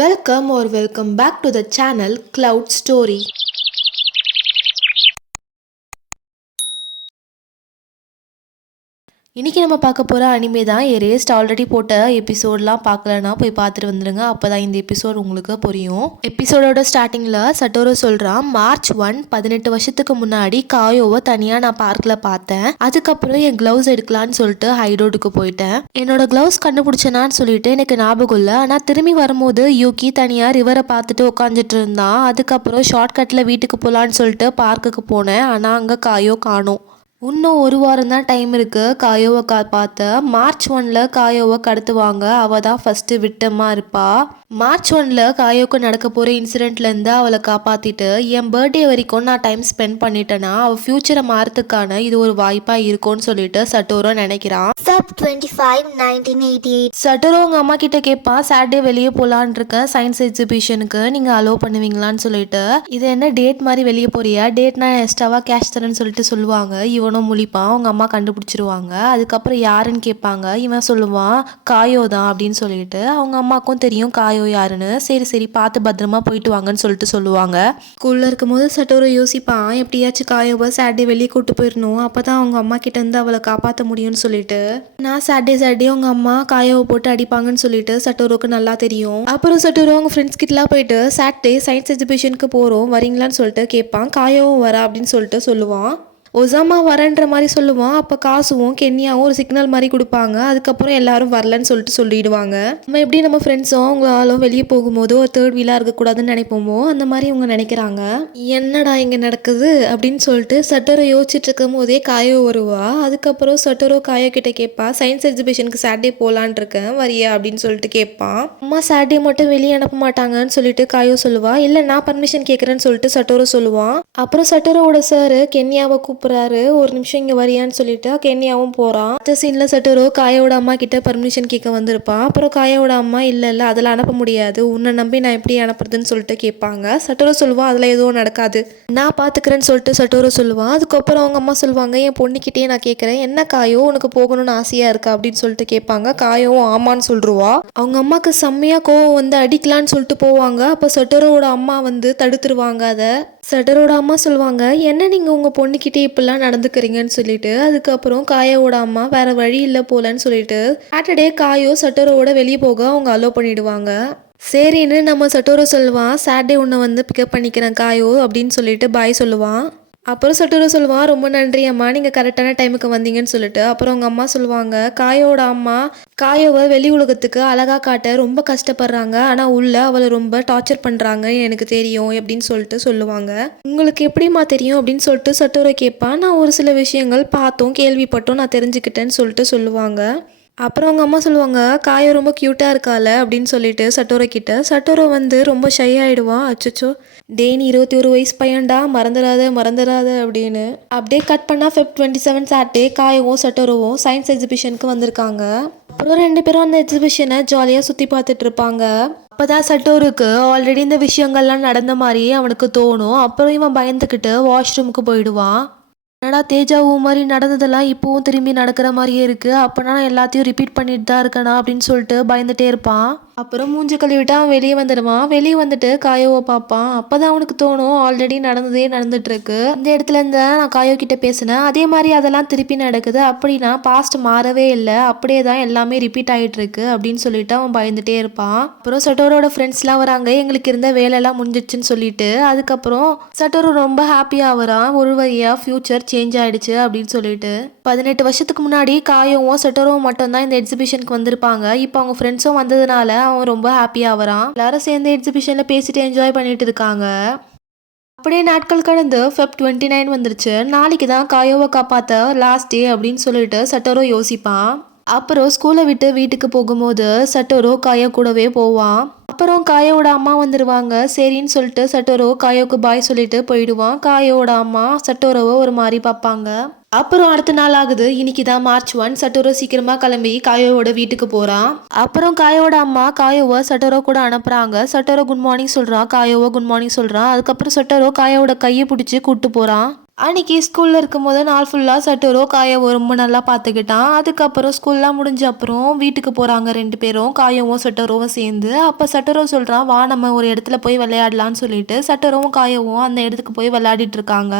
Welcome back to the channel Cloud Story. இன்றைக்கி நம்ம பார்க்க போகிற அனிமே தான் எரேஸ்ட். ஆல்ரெடி போட்ட எபிசோட்லாம் பார்க்கலன்னா போய் பார்த்துட்டு வந்துடுங்க. அப்போ தான் இந்த எபிசோட் உங்களுக்கு புரியும். எபிசோடோட ஸ்டார்டிங்கில் சட்டோரோ சொல்கிறான், மார்ச் 1 18 வருஷத்துக்கு முன்னாடி காயோவை தனியாக நான் பார்க்கில் பார்த்தேன். அதுக்கப்புறம் என் க்ளவுஸ் எடுக்கலான்னு சொல்லிட்டு ஹைடோடுக்கு போயிட்டேன். என்னோட க்ளவுஸ் கண்டுபிடிச்சேனான்னு சொல்லிட்டு எனக்கு ஞாபகம் இல்லை. ஆனால் திரும்பி வரும்போது யூகி தனியாக ரிவரை பார்த்துட்டு உட்காந்துட்டு இருந்தான். அதுக்கப்புறம் ஷார்ட்கட்டில் வீட்டுக்கு போகலான்னு சொல்லிட்டு பார்க்குக்கு போனேன். ஆனால் அங்கே காயோ காணோம். இன்னும் ஒரு வாரம் தான் டைம் இருக்குது காயோவை பார்த்த. மார்ச் 1 காயோவை கடத்துவாங்க. அவள் தான் ஃபஸ்ட்டு விட்டமாக இருப்பா. மார்ச் 1 காயோவுக்கு நடக்க போகிற இன்சிடெண்ட்லேருந்து அவளை காப்பாற்றிட்டு என் பர்த்டே வரைக்கும் நான் டைம் ஸ்பெண்ட் பண்ணிட்டேன்னா அவள் ஃப்யூச்சரை மாறத்துக்கான இது ஒரு வாய்ப்பாக இருக்கும்னு சொல்லிட்டு சட்டோரோ நினைக்கிறான். சட்டோரோ உங்கள் அம்மா கிட்ட கேட்பான், சாட்டர்டே வெளியே போகலான் இருக்கேன் சயின்ஸ் எக்ஸிபிஷனுக்கு, நீங்கள் அலோவ் பண்ணுவீங்களான்னு சொல்லிட்டு. இது என்ன டேட் மாதிரி வெளியே போறியா, டேட்னா எக்ஸ்ட்ராவாக கேஷ் தரேன்னு சொல்லிட்டு சொல்லுவாங்க. இவனும் முழிப்பான். அவங்க அம்மா கண்டுபிடிச்சிருவாங்க. அதுக்கப்புறம் யாருன்னு கேட்பாங்க. இவன் சொல்லுவான் காயோ தான் அப்படின்னு சொல்லிட்டு. அவங்க அம்மாக்கும் தெரியும் காயோ யாருன்னு. சரி பார்த்து பத்திரமா போயிட்டு வாங்கன்னு சொல்லிட்டு சொல்லுவாங்க. ஸ்கூல்ல இருக்கும் போது சட்டோரோ யோசிப்பான், எப்படியாச்சும் காயோவை சாட்டர்டே வெளியே கூட்டு போயிடணும், அப்பதான் அவங்க அம்மா கிட்ட இருந்து அவளை காப்பாற்ற முடியும்னு சொல்லிட்டு. நான் சாட்டர்டே அவங்க அம்மா காயோவை போட்டு அடிப்பாங்கன்னு சொல்லிட்டு சட்டோரோக்கு நல்லா தெரியும். அப்புறம் சட்டோரோ அவங்க ஃப்ரெண்ட்ஸ் கிட்டலாம் போயிட்டு சாட்டர்டே சயின்ஸ் எக்ஸிபிஷனுக்கு போறோம் வரீங்களான்னு சொல்லிட்டு கேட்பான். காயோவும் வரா அப்படின்னு சொல்லிட்டு சொல்லுவான். ஒசாமா வரன்ற மாதிரி சொல்லுவான். அப்போ காசுவும் கென்யாவும் ஒரு சிக்னல் மாதிரி கொடுப்பாங்க. அதுக்கப்புறம் எல்லாரும் வரலன்னு சொல்லிட்டு சொல்லிடுவாங்க. நம்ம எப்படி நம்ம ஃப்ரெண்ட்ஸும் அவங்களும் வெளியே போகும்போது ஒரு தேர்ட் வீலாக இருக்கக்கூடாதுன்னு நினைப்போமோ அந்த மாதிரி இவங்க நினைக்கிறாங்க. என்னடா இங்கே நடக்குது அப்படின்னு சொல்லிட்டு சட்டோரோ யோசிச்சுட்டு இருக்கும் போதே காயோ வருவா. அதுக்கப்புறம் சட்டோரோ காயோ கிட்ட கேட்பா, சயின்ஸ் எக்ஸிபிஷனுக்கு சாட்டர்டே போகலான் இருக்கேன் வரியா அப்படின்னு சொல்லிட்டு கேட்பான். அம்மா சாட்டர்டே மட்டும் வெளியே அனுப்ப மாட்டாங்கன்னு சொல்லிட்டு காயோ சொல்லுவா. இல்லை நான் பர்மிஷன் கேட்குறேன்னு சொல்லிட்டு சட்டோரோ சொல்லுவான். அப்புறம் சட்டோரோட சார் கென்யாவை கூப்பிட்றாரு, ஒரு நிமிஷம் இங்கே வரியான்னு சொல்லிட்டு கென்யாவும் போகிறான். அடுத்த சீனில் சட்டோரோ காயோட அம்மா கிட்ட பர்மிஷன் கேட்க வந்திருப்பான். அப்புறம் காயோட அம்மா இல்லை அதெல்லாம் அனுப்ப முடியாது, உன்னை நம்பி நான் எப்படி அனுப்புறதுன்னு சொல்லிட்டு கேட்பாங்க. சட்டோரோ சொல்லுவான், அதெல்லாம் எதுவும் நடக்காது, நான் பார்த்துக்கிறேன்னு சொல்லிட்டு சட்டோரோ சொல்லுவான். அதுக்கப்புறம் அவங்க அம்மா சொல்லுவாங்க, என் பொண்ணுக்கிட்டே நான் கேட்குறேன், என்ன காயோ உனக்கு போகணும்னு ஆசையாக இருக்கா அப்படின்னு சொல்லிட்டு கேட்பாங்க. காயோவும் ஆமான்னு சொல்லிடுவா. அவங்க அம்மாவுக்கு செம்மையாக கோவம் வந்து அடிக்கலான்னு சொல்லிட்டு போவாங்க. அப்போ சட்டோரோட அம்மா வந்து தடுத்துருவாங்க அதை. சட்டரோட அம்மா சொல்லுவாங்க, என்ன நீங்கள் உங்கள் பொண்ணுக்கிட்டே இப்படிலாம் நடந்துக்கிறீங்கன்னு சொல்லிட்டு. அதுக்கப்புறம் காயோட அம்மா வேற வழி இல்லை போலன்னு சொல்லிட்டு சாட்டர்டே காயோ சட்டரோட வெளியே போக அவங்க அலோவ் பண்ணிடுவாங்க. சரின்னு நம்ம சட்டோரோ சொல்லுவான், சாட்டர்டே உன்னை வந்து பிக்கப் பண்ணிக்கிறேன் காயோ அப்படின்னு சொல்லிட்டு பாய் சொல்லுவான். அப்புறம் சட்டோரோ சொல்லுவான், ரொம்ப நன்றி அம்மா, நீங்கள் கரெக்டான டைமுக்கு வந்தீங்கன்னு சொல்லிட்டு. அப்புறம் அவங்க அம்மா சொல்லுவாங்க, காயோட அம்மா காயோவை வெளி உலகத்துக்கு அழகா காட்ட ரொம்ப கஷ்டப்படுறாங்க, ஆனால் உள்ள அவளை ரொம்ப டார்ச்சர் பண்ணுறாங்க எனக்கு தெரியும் அப்படின்னு சொல்லிட்டு சொல்லுவாங்க. உங்களுக்கு எப்படிமா தெரியும் அப்படின்னு சொல்லிட்டு சட்டோரோ கேட்பான். நான் ஒரு சில விஷயங்கள் பார்த்தோம் கேள்விப்பட்டோம் நான் தெரிஞ்சுக்கிட்டேன்னு சொல்லிட்டு சொல்லுவாங்க. அப்புறம் அவங்க அம்மா சொல்லுவாங்க, காயோ ரொம்ப க்யூட்டாக இருக்கால அப்படின்னு சொல்லிட்டு சட்டோரோ கிட்ட. சட்டோரோ வந்து ரொம்ப ஷை ஆகிடுவான். அச்சோ டே நீ 21 வயசு பையன்டா, மறந்துடாத அப்படின்னு. அப்படியே கட் பண்ணால் Feb 27 சாட்டர்டே காயோவும் சட்டோரோவும் சயின்ஸ் எக்ஸிபிஷனுக்கு வந்திருக்காங்க. அப்புறம் 2 பேரும் அந்த எக்ஸிபிஷனை ஜாலியாக சுற்றி பார்த்துட்டு இருப்பாங்க. அப்போதான் சட்டோருக்கு ஆல்ரெடி இந்த விஷயங்கள்லாம் நடந்த மாதிரி அவனுக்கு தோணும். அப்புறம் இவன் பயந்துக்கிட்டு வாஷ்ரூமுக்கு போயிடுவான். என்னடா தேஜாவு மாதிரி நடந்ததெல்லாம் இப்போவும் திரும்பி நடக்கிற மாதிரியே இருக்குது, அப்போனா நான் எல்லாத்தையும் ரிப்பீட் பண்ணிட்டு தான் இருக்கேனா அப்படின்னு சொல்லிட்டு பயந்துட்டே இருப்பான். அப்புறம் மூஞ்சி கழுவிட்டு அவன் வெளியே வந்துடுவான். வெளியே வந்துட்டு காயோவை பார்ப்பான். அப்போதான் அவனுக்கு தோணும், ஆல்ரெடி நடந்ததே நடந்துட்டுருக்கு, இந்த இடத்துல இருந்து நான் காயோ கிட்ட பேசினேன் அதே மாதிரி அதெல்லாம் திருப்பி நடக்குது, அப்படின்னா பாஸ்ட் மாறவே இல்லை, அப்படியே தான் எல்லாமே ரிப்பீட் ஆகிட்டு இருக்கு அப்படின்னு சொல்லிட்டு அவன் பயந்துட்டே இருப்பான். அப்புறம் சட்டோரோட ஃப்ரெண்ட்ஸ்லாம் வராங்க, எங்களுக்கு இருந்த வேலையெல்லாம் முடிஞ்சிடுச்சுன்னு சொல்லிட்டு. அதுக்கப்புறம் சட்டோரோ ரொம்ப ஹாப்பியாக வரான், ஒரு வழியாக ஃபியூச்சர் சேஞ்ச் ஆயிடுச்சு அப்படின்னு சொல்லிட்டு. 18 வருஷத்துக்கு முன்னாடி காயோவும் சட்டோரோவும் மட்டும்தான் இந்த எக்ஸிபிஷனுக்கு வந்திருப்பாங்க. இப்போ அவங்க ஃப்ரெண்ட்ஸும் வந்ததுனால அவன் ரொம்ப ஹாப்பியாக வரான். எல்லாரும் சேர்ந்து எக்ஸிபிஷனில் பேசிட்டு என்ஜாய் பண்ணிட்டு இருக்காங்க. அப்படியே நாட்கள் கடந்து Feb 29 வந்துருச்சு. நாளைக்கு தான் காயோவை காப்பாற்ற லாஸ்ட் டே அப்படின்னு சொல்லிட்டு சட்டோரோ யோசிப்பான். அப்புறம் ஸ்கூலை விட்டு வீட்டுக்கு போகும்போது சட்டோரோ காயோ கூடவே போவான். அப்புறம் காயோட அம்மா வந்துடுவாங்க. சரின்னு சொல்லிட்டு சட்டோரோ காயோக்கு பாய் சொல்லிட்டு போயிடுவான். காயோட அம்மா சட்டோரோவை ஒரு மாதிரி பார்ப்பாங்க. அப்புறம் அடுத்த நாள் ஆகுது. இன்னைக்கு தான் மார்ச் 1. சட்டோரோ சீக்கிரமா கிளம்பி காயோவோட வீட்டுக்கு போறான். அப்புறம் காயோட அம்மா காயோவை சட்டோரோ கூட அனுப்புறாங்க. சட்டோரோ குட் மார்னிங் சொல்றான், காயோவை குட் மார்னிங் சொல்றான். அதுக்கப்புறம் சட்டோரோ காயோட கையை பிடிச்சி கூட்டு போறான். அன்னைக்கு ஸ்கூல்ல இருக்கும்போது நாள் ஃபுல்லா சட்டோரோ காயாவோ ரொம்ப நல்லா பார்த்துக்கிட்டான். அதுக்கப்புறம் ஸ்கூல்லாம் முடிஞ்ச அப்புறம் வீட்டுக்கு போறாங்க 2 பேரும், காயாவும் சட்டோரோவும் சேர்ந்து. அப்ப சட்டோரோ சொல்றான், வா நம்ம ஒரு இடத்துல போய் விளையாடலாம்னு சொல்லிட்டு சட்டோரோவும் காயாவும் அந்த இடத்துக்கு போய் விளையாடிட்டு இருக்காங்க.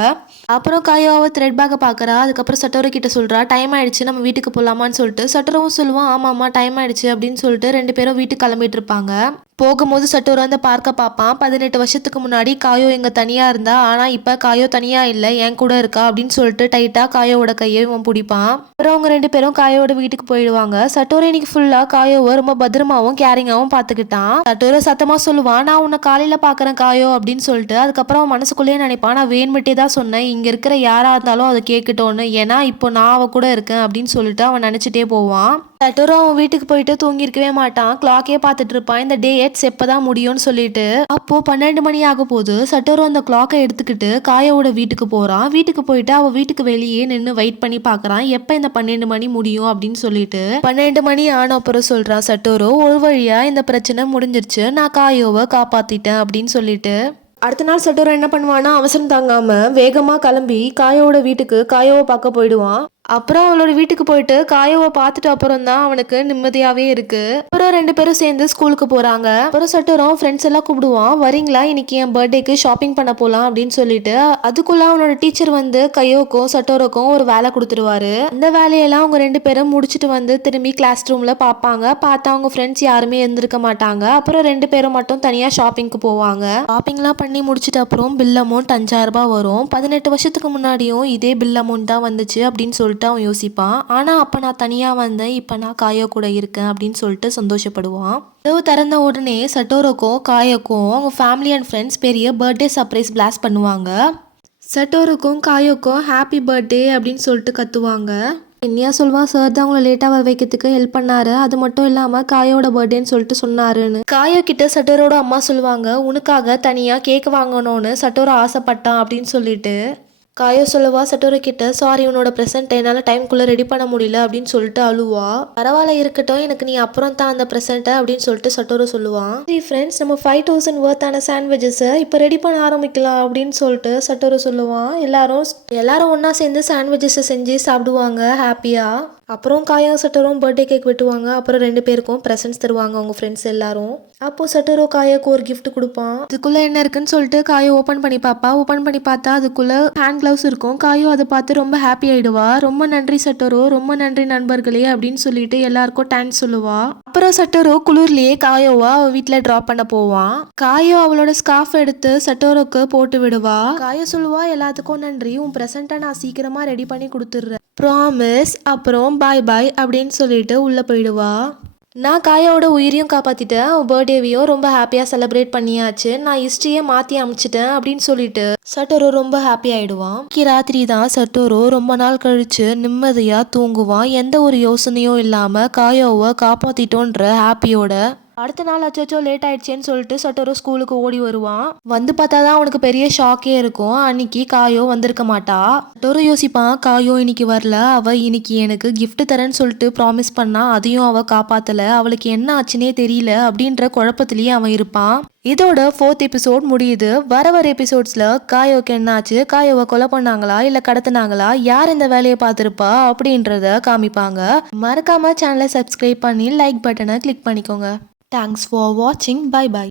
அப்புறம் காயாவை த்ரெட் பேக்கை பார்க்கறா. அதுக்கப்புறம் சட்டோரோ கிட்ட சொல்றா, டைம் ஆயிடுச்சு நம்ம வீட்டுக்கு போலாமான்னு சொல்லிட்டு. சட்டோரோவும் சொல்லுவான், ஆமாம்மா டைம் ஆயிடுச்சு அப்படின்னு சொல்லிட்டு 2 பேரும் வீட்டுக்கு கிளம்பிட்டு இருப்பாங்க. போகும்போது சட்டோரோ அந்த பார்க்க பார்ப்பான். 18 வருஷத்துக்கு முன்னாடி காயோ எங்க தனியா இருந்தா, ஆனா இப்ப காயோ தனியா இல்ல என் கூட இருக்கா அப்படின்னு சொல்லிட்டு டைட்டா காயோட கையை இவன் பிடிப்பான். அப்புறம் அவங்க 2 பேரும் காயோட வீட்டுக்கு போயிடுவாங்க. சட்டோரோ இன்னைக்கு ஃபுல்லா காயோவை ரொம்ப பத்திரமாவும் கேரிங்காவும் பாத்துக்கிட்டான். சட்டோரோ சத்தமா சொல்லுவான், நான் உன்னை காலையில பாக்குறேன் காயோ அப்படின்னு சொல்லிட்டு. அதுக்கப்புறம் அவன் மனசுக்குள்ளேயே நினைப்பான், நான் வேணுமிட்டே தான் சொன்னேன் இங்க இருக்கிற யாரா இருந்தாலும் அதை கேட்கட்டோன்னு, ஏன்னா இப்போ நான் அவ கூட இருக்கேன் அப்படின்னு சொல்லிட்டு அவன் நினைச்சிட்டே போவான். சட்டோரோ அவன் வீட்டுக்கு போயிட்டு தூங்கி இருக்கவே மாட்டான். கிளாக்கே பார்த்துட்டு இருப்பான், இந்த டே எப்பதான் முடியும்னு சொல்லிட்டு. அப்போ 12 மணி ஆக போது. சட்டோரோ அந்த கிளாக்கை எடுத்துக்கிட்டு காயோட வீட்டுக்கு போறான். வீட்டுக்கு போயிட்டு அவ வீட்டுக்கு வெளியே நின்று வெயிட் பண்ணி பாக்குறான், எப்ப இந்த 12 மணி முடியும் அப்படின்னு சொல்லிட்டு. 12 மணி ஆன அப்புறம் சொல்றான் சட்டோரோ, ஒரு வழியா இந்த பிரச்சனை முடிஞ்சிருச்சு, நான் காயோவை காப்பாத்திட்டேன் அப்படின்னு சொல்லிட்டு. அடுத்த நாள் சட்டோரோ என்ன பண்ணுவான்னா, அவசரம் தாங்காம வேகமா கிளம்பி காயோட வீட்டுக்கு காயோவை பார்க்க போயிடுவான். அப்புறம் அவளோட வீட்டுக்கு போயிட்டு காயோவை பார்த்துட்டு அப்புறம் தான் அவனுக்கு நிம்மதியாவே இருக்கு. அப்புறம் 2 பேரும் சேர்ந்து ஸ்கூலுக்கு போறாங்க. அப்புறம் சட்டோரோ ஃப்ரெண்ட்ஸ் எல்லாம் கூப்பிடுவான், வரீங்களா இன்னைக்கு என் பர்த்டேக்கு ஷாப்பிங் பண்ண போலாம் அப்படின்னு சொல்லிட்டு. அதுக்குள்ள அவனோட டீச்சர் வந்து கையோக்கும் சட்டோரோக்கும் ஒரு வேலை கொடுத்துருவாரு. இந்த வேலையெல்லாம் அவங்க 2 பேரும் முடிச்சுட்டு வந்து திரும்பி கிளாஸ் ரூம்ல பார்ப்பாங்க. பார்த்தா அவங்க ஃப்ரெண்ட்ஸ் யாருமே இருந்திருக்க மாட்டாங்க. அப்புறம் 2 பேரும் மட்டும் தனியா ஷாப்பிங்க்கு போவாங்க. ஷாப்பிங்லாம் பண்ணி முடிச்சிட்டு அப்புறம் பில் அமௌண்ட் 5000 ரூபாய் வரும். 18 வருஷத்துக்கு முன்னாடியும் இதே பில் அமௌண்ட் தான் வந்துச்சு அப்படின்னு சொல்லிட்டு அவன் யோசிப்பான். ஆனா அப்ப நான் தனியா வந்தேன், இப்ப நான் காயோ கூட இருக்கேன் அப்படின்னு சொல்லிட்டு சந்தோஷப்படுவான். கதவு திறந்த உடனே சட்டோரோக்கும் காயோக்கும் அவங்க ஃபேமிலி அண்ட் ஃப்ரெண்ட்ஸ் பெரிய பர்த்டே சர்ப்ரைஸ் பிளாஸ்ட் பண்ணுவாங்க. சட்டோரோக்கும் காயோக்கும் ஹாப்பி பர்த்டே அப்படின்னு சொல்லிட்டு கத்துவாங்க. என்னையா சொல்லுவான், சார் தான் உங்களை லேட்டாக வர வைக்கிறதுக்கு ஹெல்ப் பண்ணாரு, அது மட்டும் இல்லாமல் காயோட பர்த்டேன்னு சொல்லிட்டு சொன்னாருன்னு. காயோ கிட்ட சட்டோரோட அம்மா சொல்லுவாங்க, உனக்காக தனியாக கேக் வாங்கணும்னு சட்டோரோ ஆசைப்பட்டான் அப்படின்னு சொல்லிட்டு. காயோ சொல்லுவா சட்டோரோ கிட்ட, சாரி உன்னோட ப்ரெசென்ட் என்னால் டைம்குள்ளே ரெடி பண்ண முடியல அப்படின்னு சொல்லிட்டு அழுவா. பரவாயில்ல இருக்கட்டும், எனக்கு நீ அப்புறம் தான் அந்த ப்ரெசென்ட்டை அப்படின்னு சொல்லிட்டு சட்டோரோ சொல்லுவான். சரி ஃப்ரெண்ட்ஸ், நம்ம 5000 வர்த்தான சாண்ட்விச்சஸை இப்போ ரெடி பண்ண ஆரம்பிக்கலாம் அப்படின்னு சொல்லிட்டு சட்டோரோ சொல்லுவான். எல்லாரும் ஒன்றா சேர்ந்து சாண்ட்விச்சஸை செஞ்சு சாப்பிடுவாங்க ஹாப்பியா. அப்புறம் காயோ சட்டோரும் பர்த்டே கேக் வெட்டுவாங்க. அப்புறம் 2 பேருக்கும் ப்ரெசன்ட்ஸ் தருவாங்க அவங்க ஃப்ரெண்ட்ஸ் எல்லாரும். அப்போ சட்டோரோ காயோக்கு ஒரு கிஃப்ட் கொடுப்பான். அதுக்குள்ள என்ன இருக்குன்னு சொல்லிட்டு காயோ ஓப்பன் பண்ணி பாப்பா. ஓப்பன் பண்ணி பார்த்தா அதுக்குள்ள ஹேண்ட் கிளவுஸ் இருக்கும். காயோ அதை பார்த்து ரொம்ப ஹாப்பி ஆயிடுவா. ரொம்ப நன்றி சட்டோரோ, ரொம்ப நன்றி நண்பர்களே அப்படின்னு சொல்லிட்டு எல்லாருக்கும் தேங்க்ஸ் சொல்லுவா. அப்புறம் சட்டோரோ குளிர்லயே காயோவா அவ வீட்டுல டிராப் பண்ண போவான். காயோ அவளோட ஸ்கார்ஃப் எடுத்து சட்டோரோக்கு போட்டு விடுவா. காயோ சொல்லுவா, எல்லாத்துக்கும் நன்றி, உன் ப்ரெசென்ட்டை நான் சீக்கிரமா ரெடி பண்ணி கொடுத்துட்றேன், ப்ராமிஸ். அப்புறம் பாய் பாய் அப்படின்னு சொல்லிட்டு உள்ள போயிடுவா. நான் காயோட உயிரையும் காப்பாத்திட்டேன், அவன் பர்த்டேவையும் ரொம்ப ஹாப்பியாக செலிப்ரேட் பண்ணியாச்சு, நான் ஹிஸ்ட்ரியை மாற்றி அமைச்சிட்டேன் அப்படின்னு சொல்லிட்டு சட்டோரோ ரொம்ப ஹாப்பி ஆயிடுவான். ராத்திரி தான் சட்டோரோ ரொம்ப நாள் கழிச்சு நிம்மதியாக தூங்குவான். எந்த ஒரு யோசனையும் இல்லாமல் காயோவை காப்பாற்றிட்டோன்ற ஹாப்பியோட. அடுத்த நாள் அச்சோ லேட் ஆயிடுச்சேன்னு சொல்லிட்டு சட்டோரோ ஸ்கூலுக்கு ஓடி வருவான். வந்து பார்த்தா தான் அவனுக்கு பெரிய ஷாக்கே இருக்கும். அன்னைக்கு காயோ வந்திருக்க மாட்டா. சட்டோரோ யோசிப்பான், காயோ இன்னைக்கு வரல, அவ இன்னைக்கு எனக்கு கிஃப்ட் தரேன்னு சொல்லிட்டு ப்ராமிஸ் பண்ணா, அதையும் அவ காப்பாத்தல, அவளுக்கு என்ன ஆச்சுன்னே தெரியல அப்படின்ற குழப்பத்திலேயே அவன் இருப்பான். இதோட 4th எபிசோட் முடியுது. வர எபிசோட்ஸ்ல காயோக்கு என்ன ஆச்சு, காயோவை கொலை பண்ணாங்களா இல்ல கடத்தினாங்களா, யார் இந்த வேலையை பார்த்துருப்பா அப்படின்றத காமிப்பாங்க. மறக்காம சேனலை சப்ஸ்கிரைப் பண்ணி லைக் பட்டனை கிளிக் பண்ணிக்கோங்க. Thanks for watching. Bye bye.